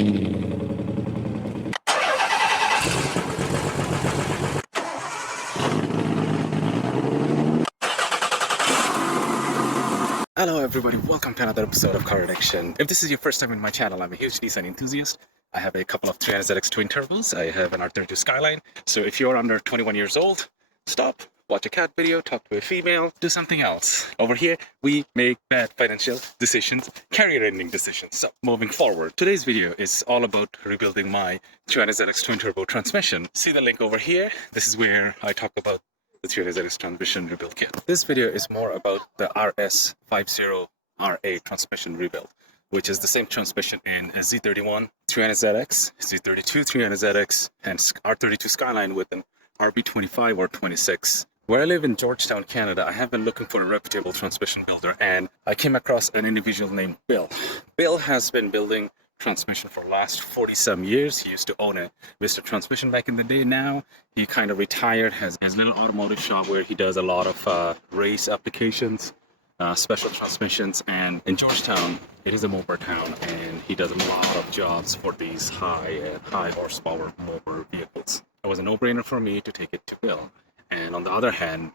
Hello everybody, welcome to another episode of Car Addiction. If this is your first time in my channel, I'm a huge design enthusiast. I have a couple of 300ZX twin turbos. I have an R32 Skyline. So if you're under 21 years old, stop, watch a cat video, talk to a female, do something else. Over here, we make bad financial decisions, career-ending decisions. So moving forward, today's video is all about rebuilding my 300ZX twin turbo transmission. See the link over here? This is where I talk about the 300ZX transmission rebuild kit. This video is more about the RS5R30A transmission rebuild, which is the same transmission in a Z31 300ZX, Z32 300ZX, and R32 Skyline with an RB25 or 26. Where I live in Georgetown, Canada, I have been looking for a reputable transmission builder, and I came across an individual named Bill. Bill has been building transmission for the last 40-some years. He used to own a Vista transmission back in the day. Now he kind of retired, has a little automotive shop where he does a lot of race applications, special transmissions. And in Georgetown, it is a motor town, and he does a lot of jobs for these high horsepower motor vehicles. It was a no-brainer for me to take it to Bill. And on the other hand,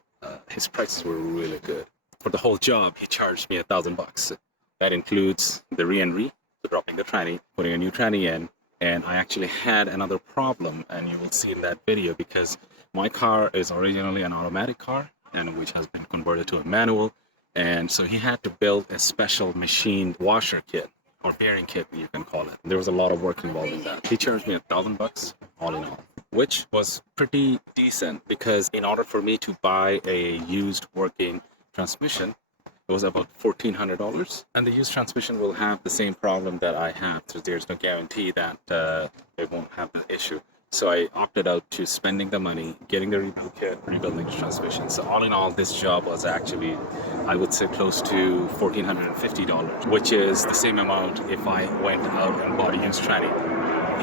his prices were really good. For the whole job, he charged me $1,000. That includes the re-and-re, dropping the tranny, putting a new tranny in, and I actually had another problem, and you will see in that video, because my car is originally an automatic car, and which has been converted to a manual, and so he had to build a special machined washer kit, or bearing kit, you can call it. There was a lot of work involved in that. He charged me $1,000 all in all, which was pretty decent, because in order for me to buy a used working transmission, it was about $1,400, and the used transmission will have the same problem that I have, so there's no guarantee that it won't have the issue. So I opted out to spending the money, getting the rebuild kit, rebuilding the transmission. So all in all, this job was actually, I would say, close to $1,450, which is the same amount if I went out and bought a used tranny,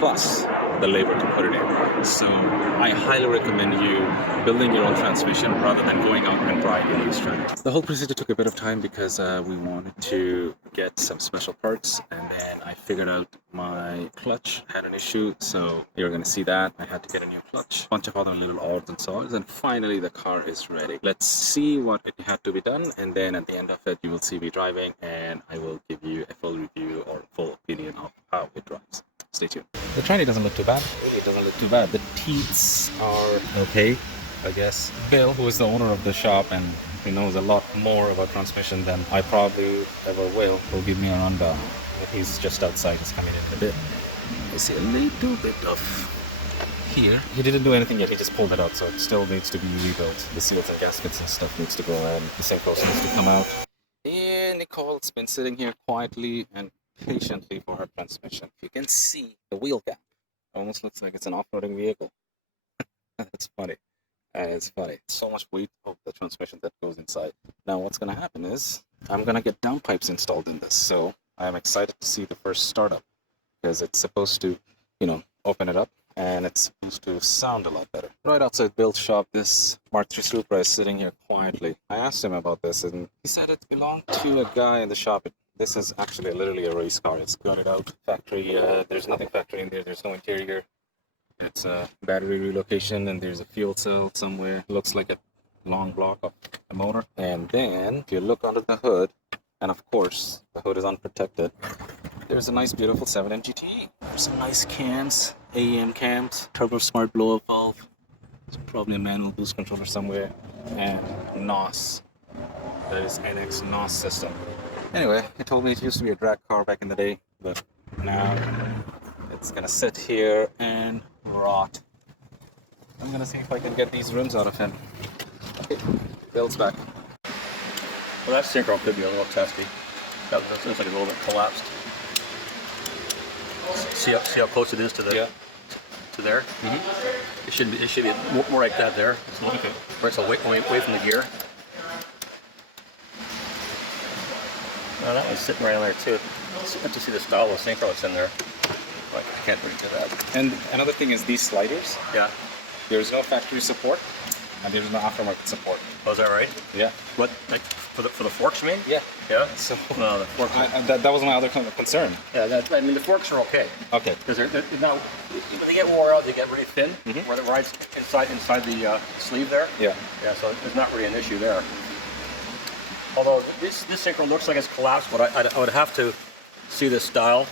plus the labor to put it in. So I highly recommend you building your own transmission rather than going out and buying a used tranny. The whole procedure took a bit of time because we wanted to get some special parts, and then I figured out my clutch had an issue, so you're going to see that. I had to get a new clutch, a bunch of other little odds and sods, and finally the car is ready. Let's see what it had to be done, and then at the end of it you will see me driving, and I will give you a full review or full opinion of how it drives. Stay tuned. The tranny doesn't look too bad. Really, it doesn't look too bad. The teats are okay, I guess. Bill, who is the owner of the shop and who knows a lot more about transmission than I probably ever will give me a rundown. He's just outside. He's coming in a bit. I see a little bit of here. He didn't do anything yet. He just pulled it out, so it still needs to be rebuilt. The seals and gaskets and stuff needs to go in. The sink also needs to come out. And Nicole's been sitting here quietly and patiently for her transmission. You can see the wheel gap. Almost looks like it's an off-roading vehicle. That's funny. It's funny. So much weight of the transmission that goes inside. Now what's going to happen is I'm going to get downpipes installed in this. So I'm excited to see the first startup, because it's supposed to, open it up, and it's supposed to sound a lot better. Right outside Bill's shop, this Mark III Supra is sitting here quietly. I asked him about this, and he said it belonged to a guy in the shop. This is actually literally a race car. It's gutted out. Factory, there's nothing factory in there. There's no interior. It's a battery relocation, and there's a fuel cell somewhere. Looks like a long block of a motor. And then, if you look under the hood, and of course, the hood is unprotected, there's a nice, beautiful 7 GTE. There's some nice cams, AEM cams, turbo smart blow-up valve. There's probably a manual boost controller somewhere, and NOS. That is NX NOS system. Anyway, he told me it used to be a drag car back in the day, but now it's gonna sit here and rot. I'm gonna see if I can get these rims out of him. Okay, Bill's back. Well, that synchro could be a little testy. That looks like a little bit collapsed. See how close it is to the to there. Mm-hmm. It should be more like that there. Okay. Where it's away from the gear. Well, that one's sitting right on there too. I have to see the style of synchro that's in there. Like, I can't really do that. And another thing is these sliders. Yeah. There's no factory support. and there's no aftermarket support. Oh, is that right? Yeah. What, like for the forks, you mean? Yeah. Yeah. So No, the forks. that was my other concern. Yeah, I mean the forks are okay. Okay. Because they're now, when they get wore out, they get really thin, where it rides inside the sleeve there. Yeah. Yeah, so there's not really an issue there. Although this synchro looks like it's collapsed, but I would have to see the style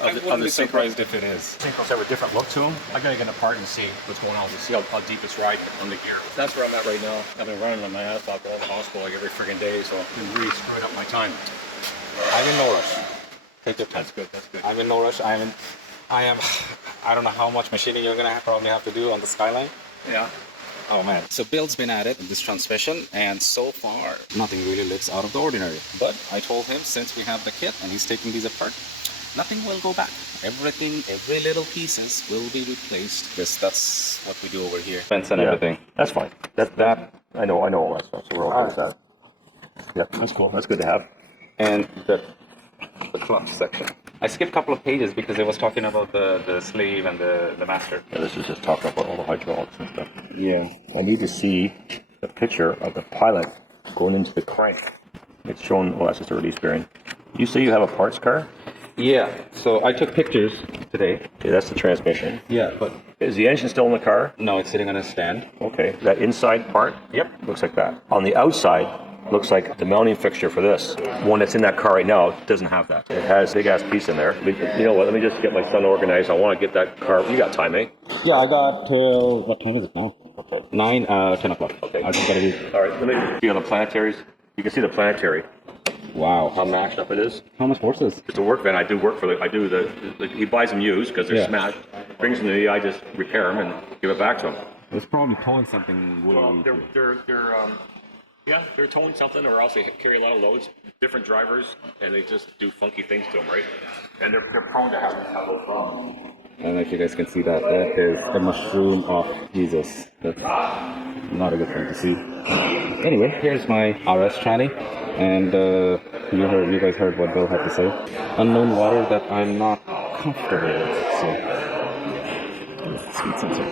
I of wouldn't the be synchro. surprised if it is. Synchros have a different look to them. I gotta get apart and see what's going on to see how deep it's riding on the gear. That's where I'm at right now. I've been running on my ass off all the hospital like every friggin' day, so I've been really screwing up my time. I'm in no rush. Take your time. That's good. That's good. I'm in no rush. I don't know how much machining you're gonna probably have to do on the Skyline. Yeah. Oh man. So Bill's been at it in this transmission, and so far nothing really looks out of the ordinary. But I told him since we have the kit and he's taking these apart, nothing will go back. Everything, every little pieces will be replaced, because that's what we do over here. Fence and everything. That's fine. That I know all that stuff. So we're okay with that. Yeah, that's cool. That's good to have. And the clutch section. I skipped a couple of pages because it was talking about the sleeve and the master. Yeah, this is just talking about all the hydraulics and stuff. Yeah. I need to see the picture of the pilot going into the crank. It's showing, well, that's just a release bearing. You say you have a parts car? Yeah. So I took pictures today. Okay, that's the transmission. Yeah, but Is the engine still in the car? no, it's sitting on a stand. Okay, that inside part? Yep. Looks like that. On the outside, looks like the mounting fixture for this. One that's in that car right now doesn't have that. It has a big ass piece in there. You know what, let me just get my son organized. I want to get that car. You got time, eh? Yeah, I got till, what time is it now? Okay. 10 o'clock. Okay. I just gotta do. All right, let me just see on the planetaries. You can see the planetary, Wow. how mashed up it is. How much horses? It's a work van. I do work for he buys them used because they're Yeah. smashed. Brings them to me. I just repair them and give it back to him. It's probably towing something. Well, they're towing something, or else they carry a lot of loads. Different drivers, and they just do funky things to them, right? And they're prone to have those problems. I don't know if you guys can see that. That is the mushroom of Jesus. That's not a good thing to see. Anyway, here's my RS tranny, and you guys heard what Bill had to say. Unknown water that I'm not comfortable with. So, sweet sensor.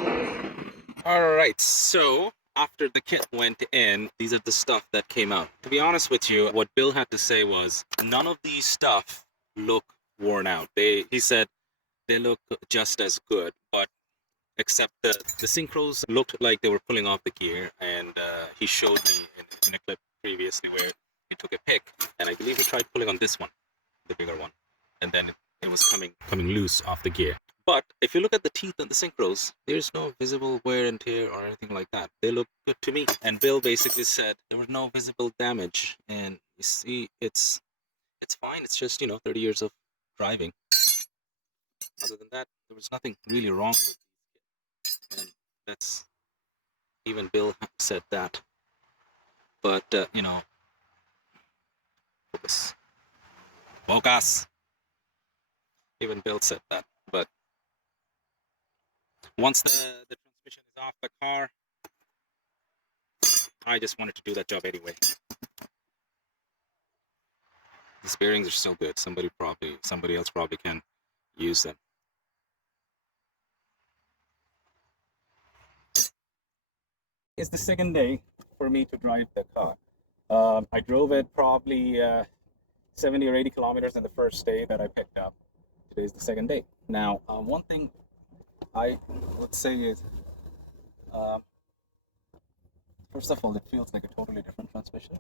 All right, so after the kit went in, these are the stuff that came out. To be honest with you, what Bill had to say was none of these stuff look worn out. He said they look just as good, but except the synchros looked like they were pulling off the gear, and he showed me in a clip previously where he took a pick, and I believe he tried pulling on this one, the bigger one, and then it was coming loose off the gear. But if you look at the teeth on the synchros, there's no visible wear and tear or anything like that. They look good to me. And Bill basically said there was no visible damage, and you see, it's fine. It's just 30 years of driving. Other than that, there was nothing really wrong with it. And that's, even Bill said that. But, focus. Even Bill said that. But once the transmission is off the car, I just wanted to do that job anyway. The bearings are still good. Somebody else probably can use them. It's the second day for me to drive the car. I drove it probably 70 or 80 kilometers in the first day that I picked up. Today's the second day. Now, one thing I would say is, first of all, it feels like a totally different transmission.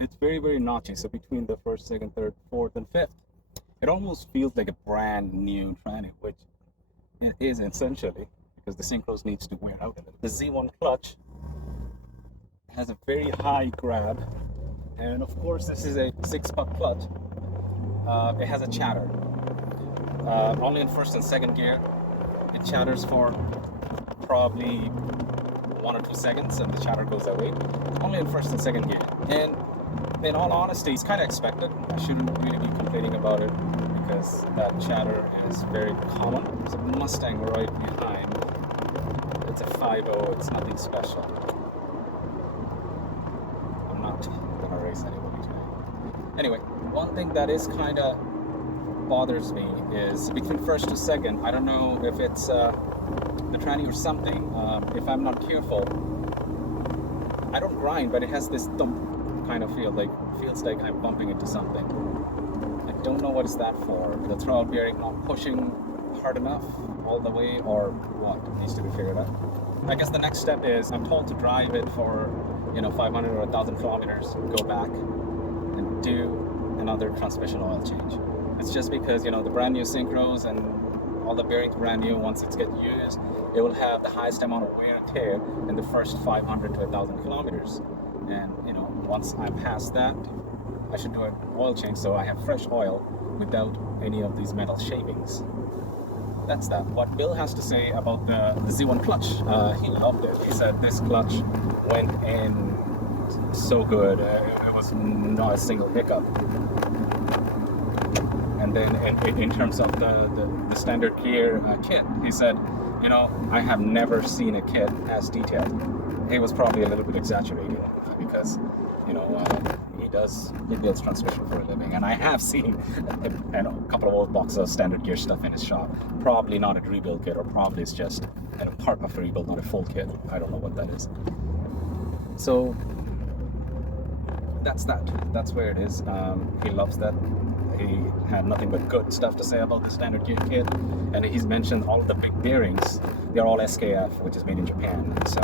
It's very, very notchy. So between the first, second, third, fourth, and fifth, it almost feels like a brand new tranny, which it is essentially, because the synchros needs to wear out a little. The Z1 clutch has a very high grab, and of course this is a 6-puck clutch. It has a chatter. Only in first and second gear. It chatters for probably 1 or 2 seconds, and the chatter goes away. Only in first and second gear. And in all honesty, it's kind of expected. I shouldn't really be complaining about it because that chatter is very common. There's a Mustang right behind. It's a 5.0. It's nothing special. I'm not gonna race anybody today. Anyway, one thing that is kind of bothers me is between first to second. I don't know if it's the tranny or something. If I'm not careful, I don't grind, but it has this thump kind of feel, like feels like I'm bumping into something. I don't know what is that for. The throwout bearing not pushing hard enough all the way, or what needs to be figured out. I guess the next step is I'm told to drive it for 500 or 1,000 kilometers, go back and do another transmission oil change. It's just because the brand new synchros and all the bearings brand new. Once it's get used, it will have the highest amount of wear and tear in the first 500 to 1,000 kilometers. And once I'm past that, I should do an oil change so I have fresh oil without any of these metal shavings. That's that. What Bill has to say about the Z1 clutch, he loved it. He said this clutch went in so good. It was not a single hiccup. And then in terms of the standard gear kit, he said, I have never seen a kit as detailed. He was probably a little bit exaggerating because, he builds transmission for a living, and I have seen a couple of old boxes of standard gear stuff in his shop. Probably not a rebuild kit, or probably it's just part of a rebuild, not a full kit. I don't know what that is. So that's that. That's where it is. He loves that. He had nothing but good stuff to say about the standard gear kit, and he's mentioned all the big bearings. They're all SKF, which is made in Japan. So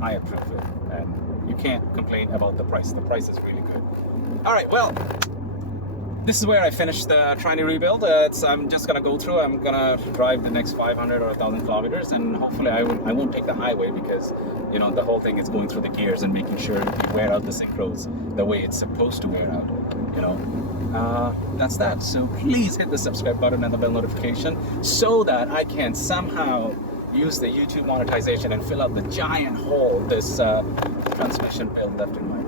I approve it, and you can't complain about the price. The price is really good. All right, well, this is where I finished the tranny rebuild. I'm just gonna go through. I'm gonna drive the next 500 or 1,000 kilometers, and hopefully I won't take the highway, because the whole thing is going through the gears and making sure you wear out the synchros the way it's supposed to wear out. That's that. So please hit the subscribe button and the bell notification so that I can somehow use the YouTube monetization and fill out the giant hole this transmission build left in my